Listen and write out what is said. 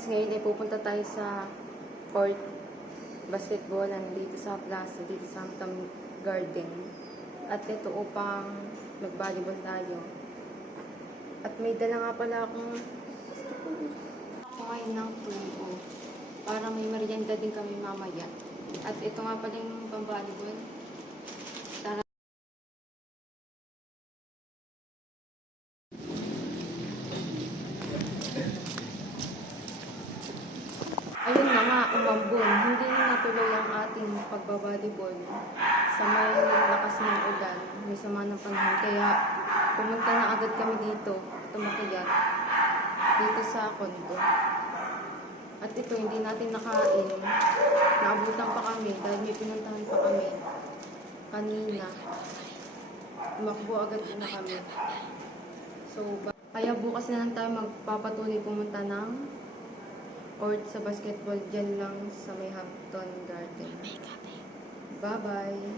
guys, ngayon ay pupunta tayo sa court basketball dito sa plaza, dito sa Hampton Garden. At ito upang mag-volleyball tayo. At may dala nga pala akong kumain ng tuyo para may merienda din kami mamaya. At ito nga pala yung pang-volleyball. Tara. Ayun na nga, umambon. Hindi natuloy ang ating pagbabalibol sa may lakas ng ulan, may sama ng panahon. Kaya pumunta na agad kami dito, tumakiyat, dito sa kondo. At ito, hindi natin nakain. Naabutan pa kami dahil may pinuntahan pa kami kanina. Tumakbo agad na kami. So, kaya bukas na lang tayo magpapatuloy pumunta ng court sa basketball dyan lang sa may Hampton Garden. Bye-bye!